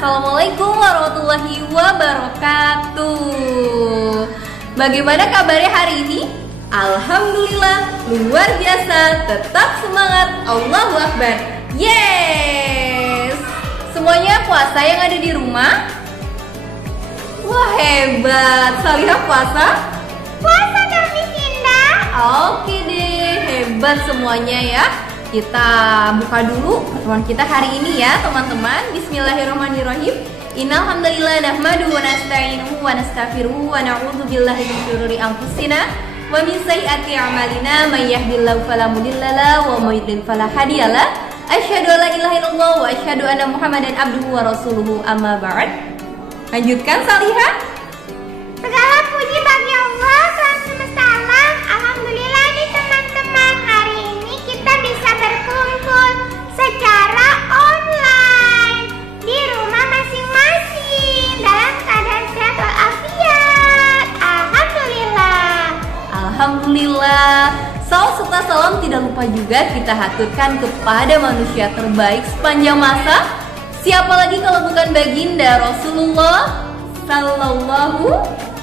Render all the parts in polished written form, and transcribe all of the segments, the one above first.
Assalamualaikum warahmatullahi wabarakatuh. Bagaimana kabarnya hari ini? Alhamdulillah, luar biasa. Tetap semangat, Allahu Akbar. Yes. Semuanya puasa yang ada di rumah? Wah, hebat. Salihah puasa? Puasa dong Miss Indah. Oke deh, hebat semuanya ya. Kita buka dulu pertemuan kita hari ini ya teman-teman. Bismillahirrahmanirrahim. Innal hamdalillah nahmaduhu wa nasta'inuhu wa nastaghfiruhu wa na'udzu billahi min syururi anfusina wa min sayyiati a'malina may yahdihillahu fala mudhillalah wa may yudlil fala hadiyalah. Asyhadu an la ilaha illallah wa asyhadu anna Muhammadan abduhu wa rasuluhu amma ba'd. Lanjutkan Salihah. Segala puji bagi Allah Tuhan semesta alam. Alhamdulillah nih teman-teman, hari ini kita bisa berkumpul secara online di rumah masing-masing dalam keadaan sehat walafiat. Alhamdulillah. Alhamdulillah. Serta salam tidak lupa juga kita haturkan kepada manusia terbaik sepanjang masa. Siapa lagi kalau bukan baginda Rasulullah Sallallahu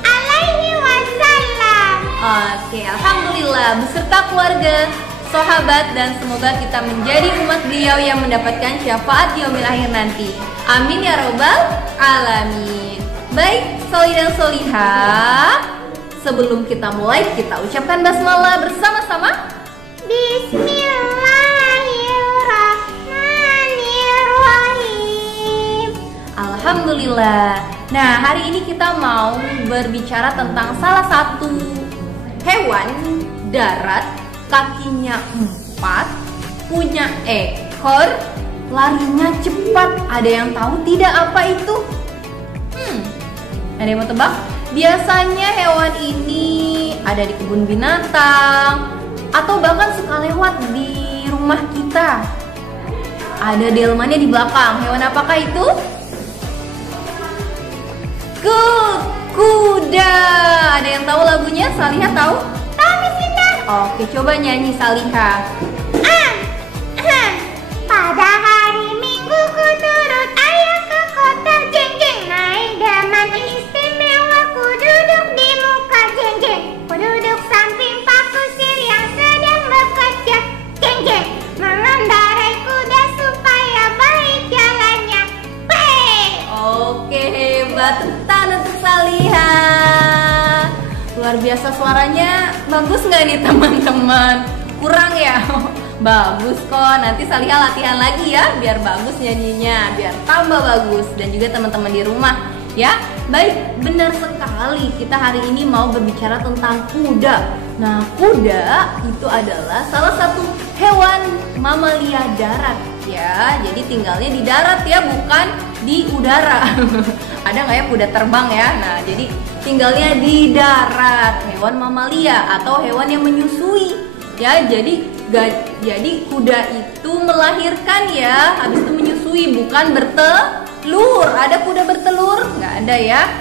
Alaihi Wasallam. Oke, alhamdulillah beserta keluarga, sahabat, dan semoga kita menjadi umat beliau yang mendapatkan syafaat di yaumil akhir nanti. Amin ya robbal alamin. Baik, sholih dan sholihah. Sebelum kita mulai, kita ucapkan basmalah bersama-sama. Bismillahirrahmanirrahim. Alhamdulillah. Nah, hari ini kita mau berbicara tentang salah satu hewan darat, kakinya 4, punya ekor, larinya cepat. Ada yang tahu tidak apa itu? Ada yang mau tebak? Biasanya hewan ini ada di kebun binatang atau bahkan suka lewat di rumah kita. Ada delmannya di belakang. Hewan apakah itu? Kuda. Ada yang tahu lagunya? Salihah tahu? Tahu Miss Indah. Oke, coba nyanyi Salihah. Pada hari Minggu ku turut ayah ke kota, jeng jeng naik delman istimewa, ku duduk di muka jeng jeng, ku duduk samping Pak Kusir yang sedang bekerja, jeng jeng mengendarai kuda supaya baik jalannya. Oke, hebat. Tangan untuk Salihah. Luar biasa suaranya. Bagus nggak nih teman-teman? Kurang ya? Bagus kok. Nanti Salihah latihan lagi ya, biar bagus nyanyinya, biar tambah bagus. Dan juga teman-teman di rumah ya. Baik, benar sekali. Kita hari ini mau berbicara tentang kuda. Nah, kuda itu adalah salah satu hewan mamalia darat ya. Jadi tinggalnya di darat ya, bukan di udara. Ada nggak ya kuda terbang ya? Nah, jadi tinggalnya di darat. Hewan mamalia atau hewan yang menyusui ya. Jadi kuda itu melahirkan ya, habis itu menyusui, bukan bertelur. Ada kuda bertelur? Nggak ada ya.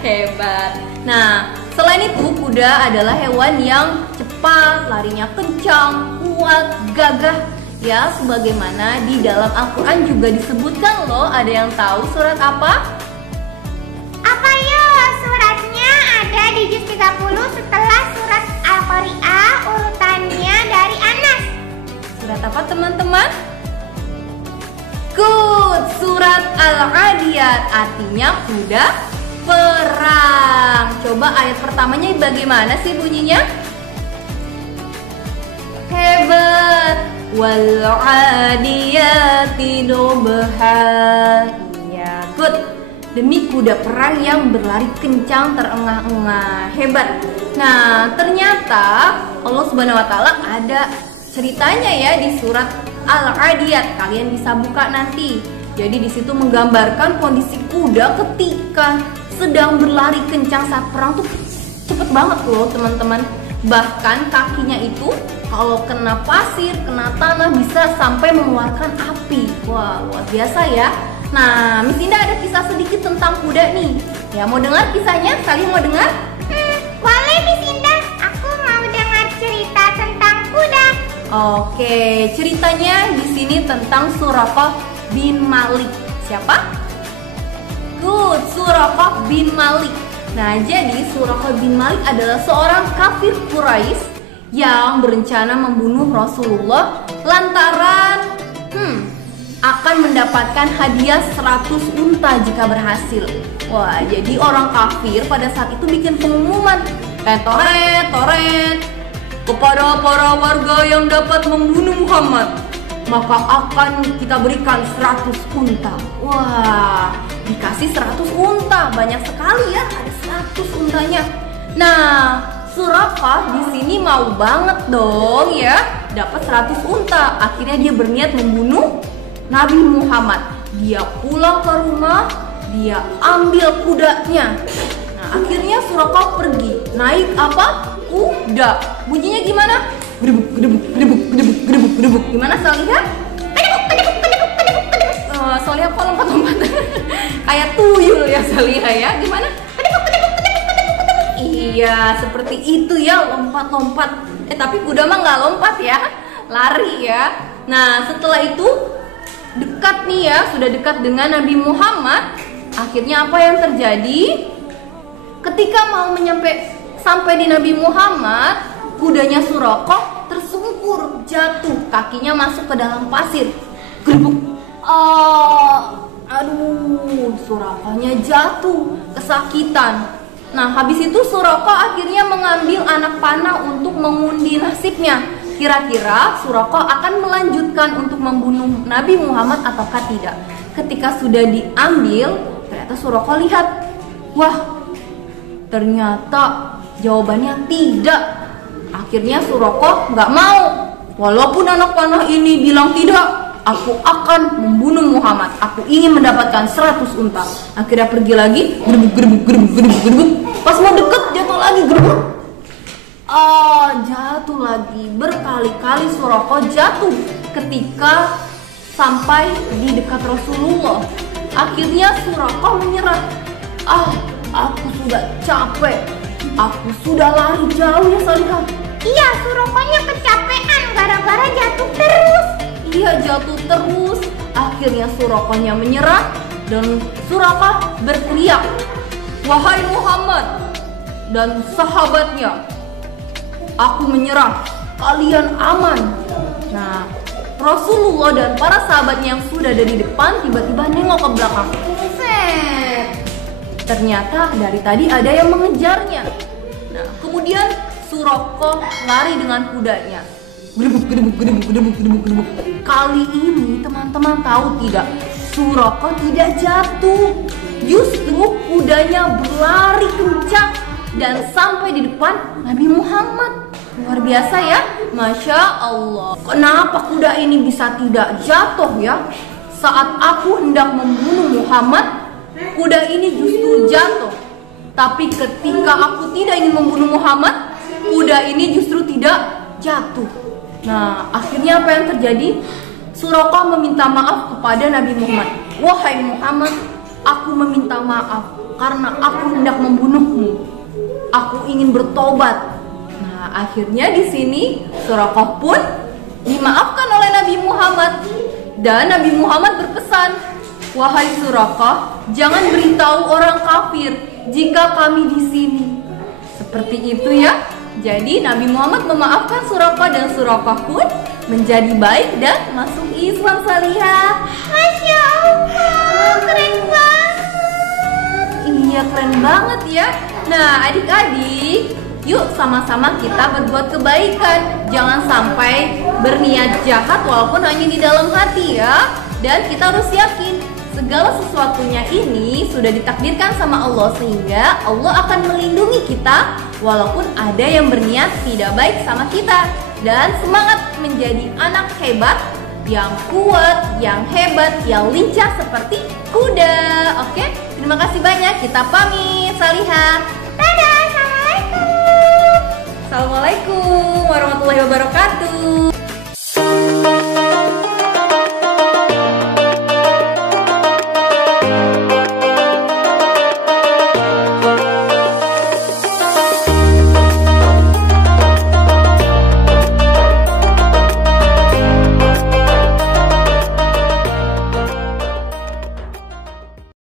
Hebat. Nah, selain itu kuda adalah hewan yang cepat, larinya kencang, kuat, gagah ya, sebagaimana di dalam Al-Quran juga disebutkan loh. Ada yang tahu surat apa? Apa yuk suratnya? Ada di juz 30 setelah surat Al-Qari'ah, urutannya dari Anas. Surat apa teman-teman? Good, surat Al-Adiyat, artinya kuda perang. Coba ayat pertamanya bagaimana sih bunyinya? Hebat. Wal 'adiyati dobha. Ya, good. Demi kuda perang yang berlari kencang terengah-engah. Hebat. Nah, ternyata Allah Subhanahu wa taala ada ceritanya ya di surat Al-Adiyat. Kalian bisa buka nanti. Jadi di situ menggambarkan kondisi kuda ketika sedang berlari kencang saat perang tuh cepet banget loh teman-teman. Bahkan kakinya itu kalau kena pasir, kena tanah bisa sampai mengeluarkan api. Wah, luar biasa ya. Nah, Miss Indah ada kisah sedikit tentang kuda nih. Ya, mau dengar kisahnya? Kalian mau dengar? Boleh Miss Indah, aku mau dengar cerita tentang kuda. Oke, ceritanya di sini tentang Suraqah bin Malik. Siapa? good, Suraqah bin Malik. Nah, jadi Suraqah bin Malik adalah seorang kafir Quraisy yang berencana membunuh Rasulullah lantaran akan mendapatkan hadiah 100 unta jika berhasil. Wah, jadi orang kafir pada saat itu bikin pengumuman, toret, kepada para warga yang dapat membunuh Muhammad, maka akan kita berikan 100 unta. Wah, dikasih 100 unta, banyak sekali ya, ada 100 untanya. Nah, Suraqah di sini mau banget dong ya, dapat 100 unta. Akhirnya dia berniat membunuh Nabi Muhammad. Dia pulang ke rumah, dia ambil kudanya. Nah, akhirnya Suraqah pergi, naik apa? Kuda. Bunyinya gimana? Gedebuk, gedebuk, gedebuk, gedebuk, gedebuk, gedebuk. Gimana Salihah? Salihah kok lompat-lompat? Kayak tuyul ya Salihah ya. Gimana? Iya, seperti itu ya, lompat-lompat. Tapi kuda mah nggak lompat ya, lari ya. Nah, setelah itu dekat nih ya, sudah dekat dengan Nabi Muhammad. Akhirnya apa yang terjadi? Ketika mau sampai di Nabi Muhammad, kudanya Suraqah tersungkur, jatuh, kakinya masuk ke dalam pasir. Gerbuk. Aduh, Suraqahnya jatuh, kesakitan. Nah, habis itu Suraqah akhirnya mengambil anak panah untuk mengundi nasibnya. Kira-kira Suraqah akan melanjutkan untuk membunuh Nabi Muhammad ataukah tidak? Ketika sudah diambil, ternyata Suraqah lihat, wah, ternyata jawabannya tidak. Akhirnya Suraqah nggak mau. Walaupun anak panah ini bilang tidak, aku akan membunuh Muhammad. Aku ingin mendapatkan 100 unta. Akhirnya pergi lagi, gerbuk, gerbuk, gerbuk, gerbuk, gerbuk. Pas mau deket, jatuh lagi, gerbuk. Jatuh lagi. Berkali-kali Suraqah jatuh ketika sampai di dekat Rasulullah. Akhirnya Suraqah menyerah. Aku sudah capek. Aku sudah lari jauh ya Salihah. Iya, Suraqahnya kecapean gara-gara jatuh terus. Iya, jatuh terus. Akhirnya Suraqahnya menyerah dan Suraqah berteriak, wahai Muhammad dan sahabatnya, aku menyerah, kalian aman. Nah, Rasulullah dan para sahabatnya yang sudah ada di depan tiba-tiba nengok ke belakang. Ternyata dari tadi ada yang mengejarnya. Nah, kemudian Suraqah lari dengan kudanya. Gedebuk, gedebuk, gedebuk, gedebuk, gedebuk, gedebuk. Kali ini teman-teman tahu tidak, Suraqah tidak jatuh. Justru kudanya berlari kencang dan sampai di depan Nabi Muhammad. Luar biasa ya, Masya Allah. Kenapa kuda ini bisa tidak jatuh ya? Saat aku hendak membunuh Muhammad, kuda ini justru jatuh. Tapi ketika aku tidak ingin membunuh Muhammad, kuda ini justru tidak jatuh. Nah, akhirnya apa yang terjadi? Suraqah meminta maaf kepada Nabi Muhammad. Wahai Muhammad, aku meminta maaf karena aku hendak membunuhmu. Aku ingin bertobat. Nah, akhirnya di sini Suraqah pun dimaafkan oleh Nabi Muhammad. Dan Nabi Muhammad berpesan, wahai Suraqah, jangan beritahu orang kafir jika kami di sini. Seperti itu ya. Jadi Nabi Muhammad memaafkan Suraqah dan Suraqah pun menjadi baik dan masuk Islam Salihah. Masya Allah, keren banget. Iya, keren banget ya. Nah, adik-adik, yuk sama-sama kita berbuat kebaikan. Jangan sampai berniat jahat walaupun hanya di dalam hati ya. Dan kita harus yakin segala sesuatunya ini sudah ditakdirkan sama Allah, sehingga Allah akan melindungi kita walaupun ada yang berniat tidak baik sama kita. Dan semangat menjadi anak hebat, yang kuat, yang hebat, yang lincah seperti kuda. Oke, terima kasih banyak. Kita pamit, Salihah. Dadah, Assalamualaikum. Assalamualaikum warahmatullahi wabarakatuh.